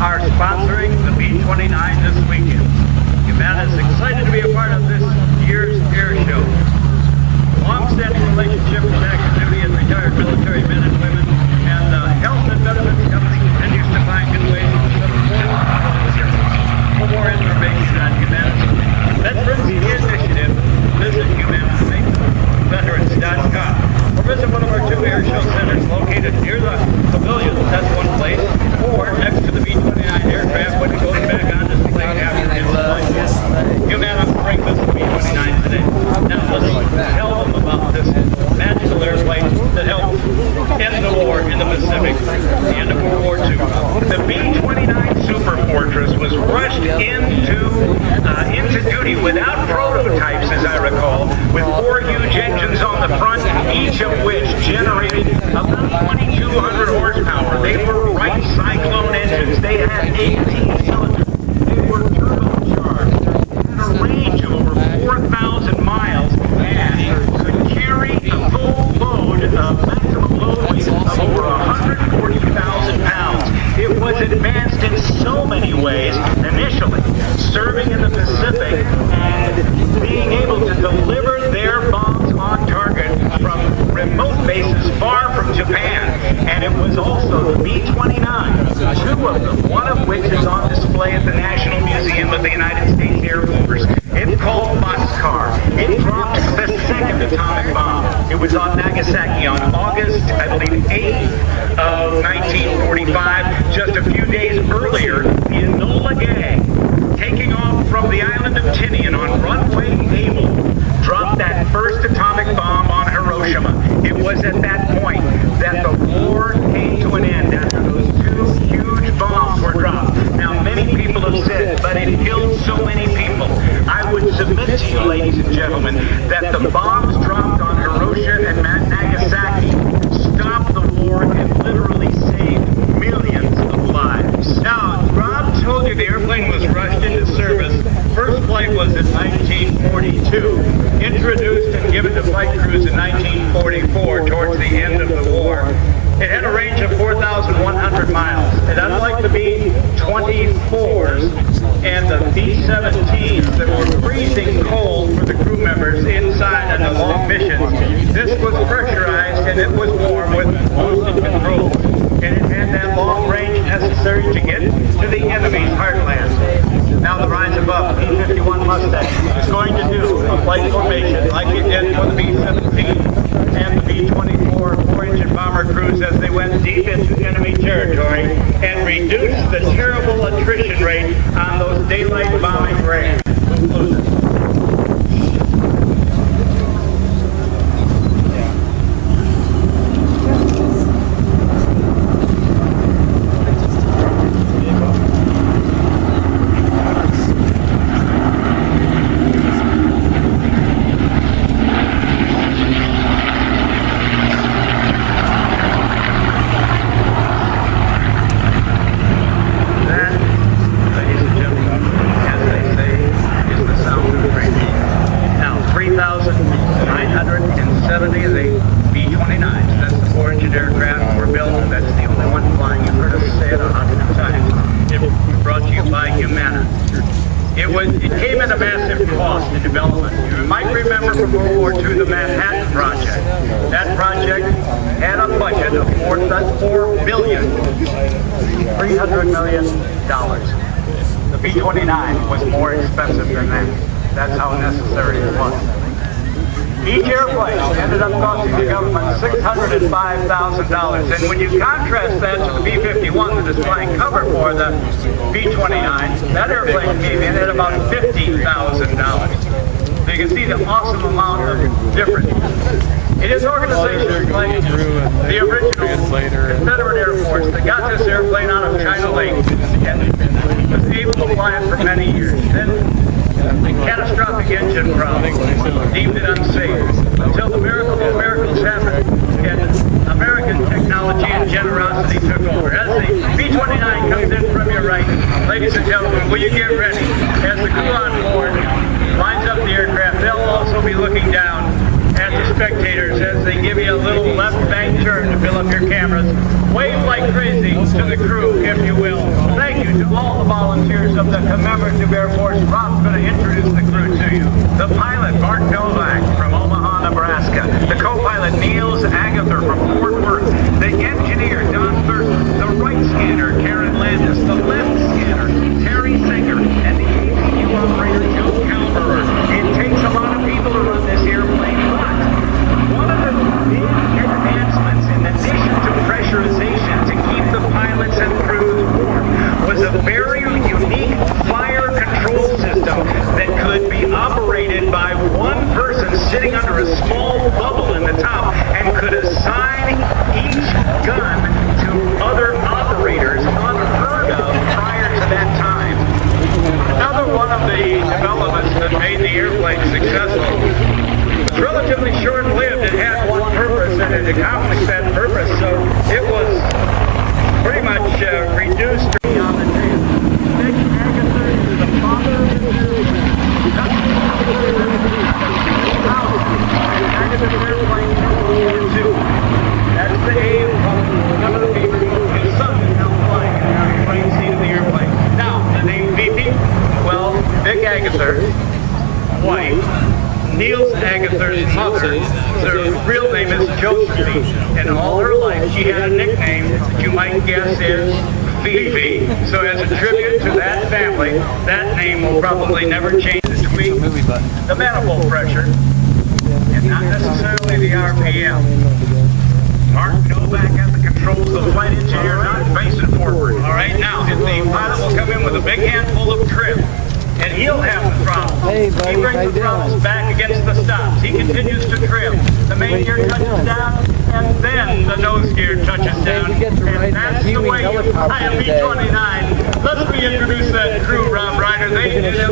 are sponsoring the B-29 this weekend. Humana is excited to be a part of this year's air show. Long-standing relationship with active duty and retired military men and women, and the Health and Benefits Company continues to find new ways to support volunteers. For more information on Humana's Veterans Initiative, visit humanaveterans.com or visit one of our two air show centers located near the pavilion. That's one place, or next to the B-29 aircraft when it goes back on display after its flight. Humana brings us the B-29 today. Now let's tell them about this magical airplane that helped end the war in the Pacific, the end of World War II. The B-29 superfortress was rushed into duty without prototypes, as I recall, with 4 huge engines on the front, each of which generated about 2,200 horsepower. They were Wright Cyclone engines. They had 18 cylinders. They were turbocharged. They had a range of over 4,000 miles and could carry a full load, maximum load weight of over 140,000 pounds. It was advanced in so many ways initially, serving in the Pacific and being able to deliver their bombs on target from remote bases far from Japan. And it was also the B-29, 2 of them, one of which is on display at the National Museum of the United States Air Force. It's called Boxcar. It dropped the second atomic bomb. It was on Nagasaki on August, I believe, 8th of 1945. Just a few days earlier, the Enola Gay, taking off from the island of Tinian on runway Able, dropped that first atomic bomb on Hiroshima. It was at that point that the war came to an end after those 2 huge bombs were dropped. Now, many people have said, but it killed so many people. I would submit to you, ladies and gentlemen, that the bombs dropped on Hiroshima and Nagasaki stopped the war and literally saved millions of lives. Now, Rob told you the airplane was rushed into service. First flight was in 1942, introduced and given to flight crews in 1944 towards the end of the war. It had a range of 4,100 miles, and unlike the B-24s and the B-17s that were freezing cold for the crew members inside on the long missions, this was pressurized and it was warm with boosted controls. And it had that long range necessary to get to the enemy's heartland. Now the rise above, B-51 Mustang is going to do a flight formation like it did for the B-17 and the B-24 4-engine bomber crews as they went deep into enemy territory and reduced the terrible attrition rate on those daylight bombing raids. It came at a massive cost in development. You might remember from World War II the Manhattan Project. That project had a budget of $4 billion, $300 million. The B-29 was more expensive than that. That's how necessary it was. Each airplane ended up costing the government $605,000. And when you contrast that to the B-51 that is flying cover for the B-29, that airplane came in at about $50,000. So you can see the awesome amount of difference. It is organizations like the original Confederate Air Force that got this airplane out of China Lake and was able to fly it for many years. Then catastrophic engine problems deemed it unsafe until the miracle of miracles happened and American technology and generosity took over. As the B-29 comes in from your right, ladies and gentlemen, will you get ready? As the crew on board lines up the aircraft, they'll also be looking down at the spectators as they give you a little left bank turn to fill up your cameras. Wave like crazy to the crew, if you will. Thank you. of the commemorative Air Force, Rob's going to introduce the crew to you. The pilot, Mark Novak from Omaha, Nebraska. The co-pilot, Niels Agather from Fort Worth. The engineer, Don Thurston. The right scanner, Karen Landis. The left scanner, Terry Singer. And the APU operator, Joe Calverer. It takes a lot of people to run this airplane, but one of the big advancements in addition to pressurization to keep the pilots and crews warm was a very unique fire control system that could be operated by one person sitting under a small bubble in the top and could assign each gun to other operators unheard of prior to that time. Another one of the developments that made the airplane successful was relatively short-lived. It had one purpose and it accomplished that purpose, so it was pretty much reduced on the tail. Big Agatha is the father of the Agatha airplane II. That's the aim of none of the people. His son is now flying in the right seat of the airplane. Now, the name VP, well, Big Agatha, wife, Niels Agather's mother, her real name is Josephine, and all her life she had a nickname that you might guess is FiFi. So as a tribute to that family, that name will probably never change. Between the manifold pressure and not necessarily the RPM. Mark Novak at the controls, the flight engineer not facing forward. All right, now the pilot will come in with a big handful of trim. And he'll have the throttles. Hey, buddy, he brings the throttles back against the stops. He continues to trim. The main gear touches down, and then the nose gear touches down. And that's the way you fly a B-29. Let's reintroduce that crew, Rob Reiner. They did a